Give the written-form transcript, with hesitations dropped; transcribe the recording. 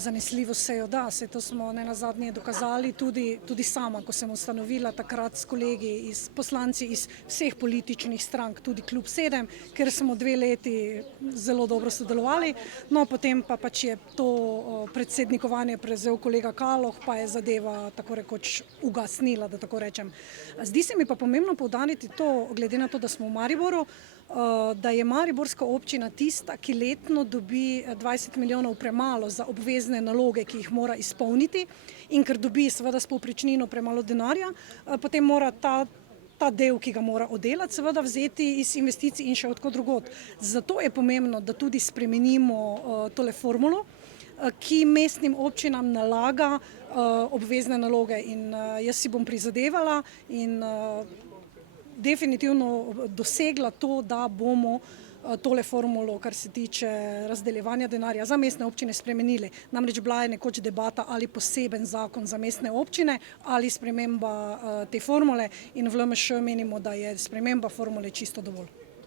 Zanesljivo sejo, da, se to smo nenazadnje dokazali tudi sama, ko sem ustanovila takrat s kolegi poslanci iz vseh političnih strank, tudi Klub 7, ker smo 2 leti zelo dobro sodelovali, no potem pa pač je to predsednikovanje prevzel kolega Kaloh, pa je zadeva tako rekoč ugasnila, da tako rečem. Zdi se mi pa pomembno poudariti to, glede na to, da smo v Mariboru, da je mariborska občina tista, ki letno dobi 20 milijonov premalo za obvezne naloge, ki jih mora izpolniti, in ker dobi seveda s povprečnino premalo denarja, potem mora ta del, ki ga mora oddelati, seveda vzeti iz investicij in še od kod drugod. Zato je pomembno, da tudi spremenimo tole formulo, ki mestnim občinam nalaga obvezne naloge, in jaz si bom prizadevala in definitivno dosegla to, da bomo tole formulo, kar se tiče razdeljevanja denarja za mestne občine, spremenili. Namreč bila je nekoč debata, ali poseben zakon za mestne občine ali sprememba te formule, in v LMŠ menimo, da je sprememba formule čisto dovolj.